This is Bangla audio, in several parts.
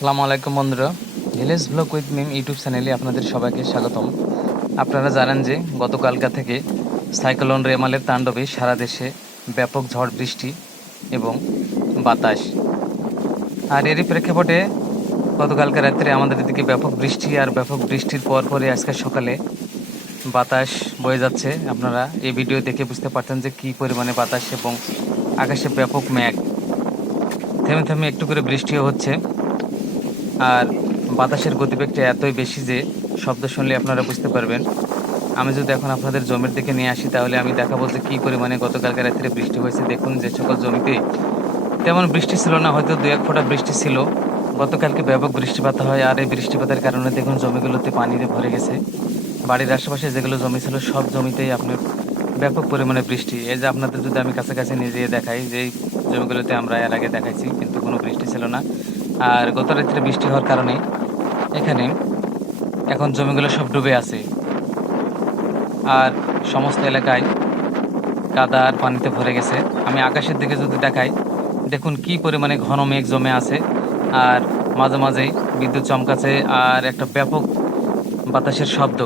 আসসালামু আলাইকুম বন্ধুরা, village vlog with Mim YouTube চ্যানেলে আপনাদের সবাইকে স্বাগতম। আপনারা জানেন যে গতকালকা থেকে সাইক্লোন রেমালের তাণ্ডবে সারা দেশে ব্যাপক ঝড় বৃষ্টি এবং বাতাস। আর এরই প্রেক্ষাপটে গতকালকে রাত্রে আমাদের এদিকে ব্যাপক বৃষ্টি, আর ব্যাপক বৃষ্টির পরপরই আজকে সকালে বাতাস বয়ে যাচ্ছে। আপনারা এই ভিডিও দেখে বুঝতে পারতেন যে কী পরিমাণে বাতাস এবং আকাশে ব্যাপক মেঘ, থেমে থেমে একটু করে বৃষ্টিও হচ্ছে। আর বাতাসের গতিবেগটা এতই বেশি যে শব্দ শুনলে আপনারা বুঝতে পারবেন। আমি যদি এখন আপনাদের জমির দিকে নিয়ে আসি তাহলে আমি দেখাবো যে কী পরিমাণে গতকালকে রাত্রে বৃষ্টি হয়েছে। দেখুন, যে সকল জমিতে তেমন বৃষ্টি ছিল না, হয়তো দু এক ফোঁটা বৃষ্টি ছিল, গতকালকে ব্যাপক বৃষ্টিপাত হয়। আর এই বৃষ্টিপাতের কারণে দেখুন জমিগুলোতে পানিতে ভরে গেছে। বাড়ির আশেপাশে যেগুলো জমি ছিল সব জমিতেই আপনার ব্যাপক পরিমাণে বৃষ্টি। এই যে আপনাদের যদি আমি কাছাকাছি নিয়ে যেয়ে দেখাই, যে এই জমিগুলোতে আমরা এর আগে দেখাইছি, কিন্তু কোনো বৃষ্টি ছিল না। আর গত রাত্রে বৃষ্টি হওয়ার কারণে এখানে এখন জমিগুলো সব ডুবে আছে। আর সমস্ত এলাকায় কাদা আর পানিতে ভরে গেছে। আমি আকাশের দিকে যদি দেখাই, দেখুন কি পরিমাণে ঘন মেঘ জমে আছে। আর মাঝে মাঝেই বিদ্যুৎ চমকাচ্ছে আর একটা ব্যাপক বাতাসের শব্দ।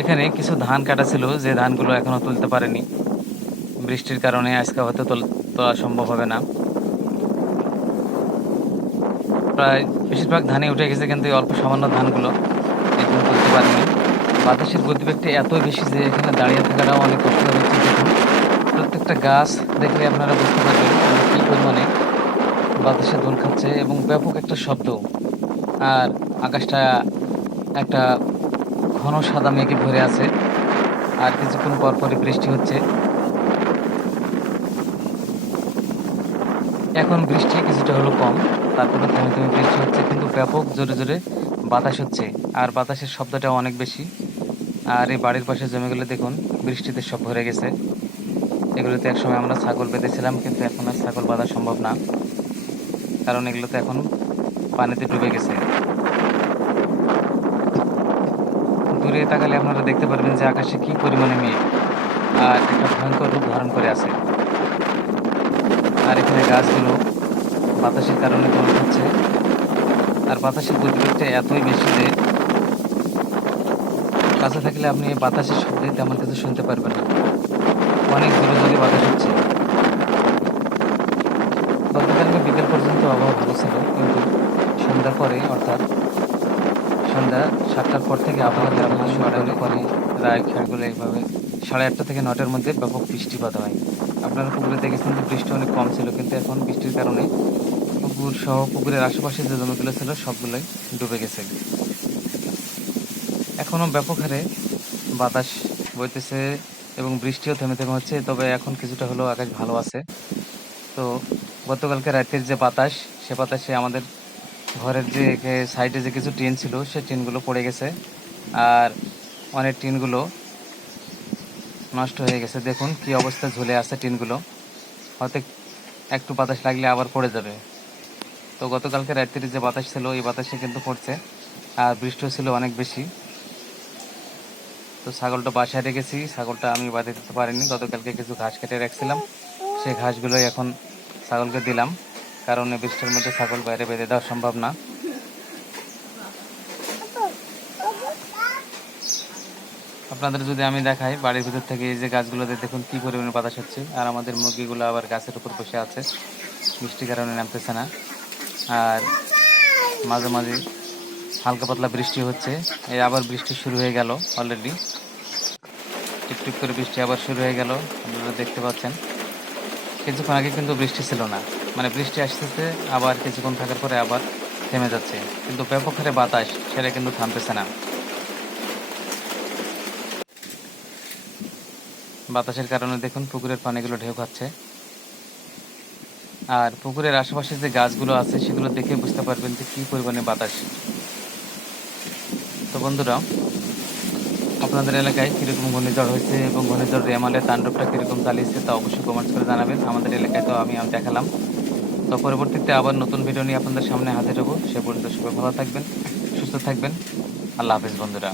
এখানে কিছু ধান কাটা ছিল, যে ধানগুলো এখনো তুলতে পারেনি বৃষ্টির কারণে, আজকে হয়তো তোলা সম্ভব হবে না। প্রায় বেশিরভাগ ধানই উঠে গেছে, কিন্তু এই অল্প সামান্য ধানগুলো এখন তুলতে পারেনি। বাতাসের গতিবেগটা এতই বেশি যে এখানে দাঁড়িয়ে থাকাটাও অনেক কষ্ট হচ্ছে। দেখুন, প্রত্যেকটা গাছ দেখলে আপনারা বুঝতে পারবেন যে কী পরিমাণে বাতাসে দোল খাচ্ছে এবং ব্যাপক একটা শব্দ। আর আকাশটা একটা ঘন সাদা মেঘে ভরে আছে। আর কিছুক্ষণ পর পরই বৃষ্টি হচ্ছে। এখন বৃষ্টি কিছুটা হলো কম, তারপরে থেমে থেমে বৃষ্টি হচ্ছে, কিন্তু ব্যাপক জোরে জোরে বাতাস হচ্ছে। আর বাতাসের শব্দটাও অনেক বেশি। আর এই বাড়ির পাশে জমিগুলো দেখুন বৃষ্টিতে সব ভরে গেছে। এগুলোতে একসময় আমরা ছাগল বেঁধেছিলাম, কিন্তু এখন আর ছাগল বাঁধা সম্ভব না, কারণ এগুলোতে এখন পানিতে ডুবে গেছে। দূরে তাকালে আপনারা দেখতে পারবেন যে আকাশে কি পরিমাণে মেঘ আর একটা ভয়ঙ্কর রূপ ধারণ করে আছে। আর এখানে গাছগুলো বাতাসের কারণে দোল খাচ্ছে। আর বাতাসের গতিবেগটা এতই বেশি যে কাছে থাকলে আপনি এই বাতাসের শব্দে তেমন কিছু শুনতে পারবেন না। অনেক জোরে জোরে বাতাস হচ্ছে। গতকালকে বিকেল পর্যন্ত আবহাওয়া ভালো ছিল, কিন্তু সন্ধ্যার পরে, অর্থাৎ সন্ধ্যা 7টার পর থেকে আবহাওয়া খারাপ শুরু করে। পরে রায় খেয়ারগুলো এইভাবে 8:30 থেকে 9টার মধ্যে ব্যাপক বৃষ্টিপাত হয়। আপনারা পুকুরে দেখেছেন যে বৃষ্টি অনেক কম ছিল, কিন্তু এখন বৃষ্টির কারণে পুকুর সহ পুকুরের আশেপাশে যে জমিগুলো ছিল সবগুলোই ডুবে গেছে। এখনও ব্যাপক হারে বাতাস বইতেছে এবং বৃষ্টিও থেমে থেমে হচ্ছে, তবে এখন কিছুটা হলেও আকাশ ভালো আছে। তো গতকালকে রাতের যে বাতাস, সে বাতাসে আমাদের ঘরের যে সাইডে যে কিছু টিন ছিল সে টিনগুলো পড়ে গেছে। আর অনেক টিনগুলো নষ্ট হয়ে গেছে। দেখুন কি অবস্থা, ঝুলে আছে টিনগুলো, হয়তো একটু বাতাস লাগলে আবার পড়ে যাবে। তো গতকালকে রাত্রির যে বাতাস ছিল এই বাতাসে কিন্তু পড়ছে। আর বৃষ্টিও ছিল অনেক বেশি। তো ছাগলটা বাসায় রেখেছি, ছাগলটা আমি বাঁধে দিতে পারিনি। গতকালকে কিছু ঘাস কেটে রাখছিলাম, সেই ঘাসগুলোই এখন ছাগলকে দিলাম, কারণ এই বৃষ্টির মধ্যে ছাগল বাইরে বেঁধে দেওয়া সম্ভব না। আপনাদের যদি আমি দেখাই বাড়ির ভিতর থেকে, এই যে গাছগুলোতে দেখুন কি পরিমাণে বাতাস হচ্ছে। আর আমাদের মুরগিগুলো আবার গাছের উপর বসে আছে, বৃষ্টির কারণে নামতেছে না। আর মাঝে মাঝে হালকা পাতলা বৃষ্টি হচ্ছে। এই আবার বৃষ্টি শুরু হয়ে গেল, অলরেডি টিপটিপ করে বৃষ্টি আবার শুরু হয়ে গেল, আপনারা দেখতে পাচ্ছেন। কিছুক্ষণ আগে কিন্তু বৃষ্টি ছিল না, মানে বৃষ্টি আসতেছে আবার কিছুক্ষণ থাকার পরে আবার থেমে যাচ্ছে, কিন্তু ব্যাপক হারে বাতাস সেটা কিন্তু থামতেছে না। বাতাসের কারণে দেখুন পুকুরের পানিগুলো ঢেউ খাচ্ছে। আর পুকুরের আশেপাশে যে গাছগুলো আছে সেগুলো দেখে বুঝতে পারবেন যে কী পরিমাণে বাতাস। তো বন্ধুরা, আপনাদের এলাকায় কীরকম ঘূর্ণিঝড় হয়েছে এবং ঘূর্ণিঝড় রেমালের তাণ্ডবটা কীরকম চালিয়েছে তা অবশ্যই কমেন্টস করে জানাবেন। আমাদের এলাকায় তো আমি দেখালাম। তো পরবর্তীতে আবার নতুন ভিডিও নিয়ে আপনাদের সামনে হাজির হব। সে পর্যন্ত সবাই ভালো থাকবেন, সুস্থ থাকবেন। আল্লাহ হাফেজ বন্ধুরা।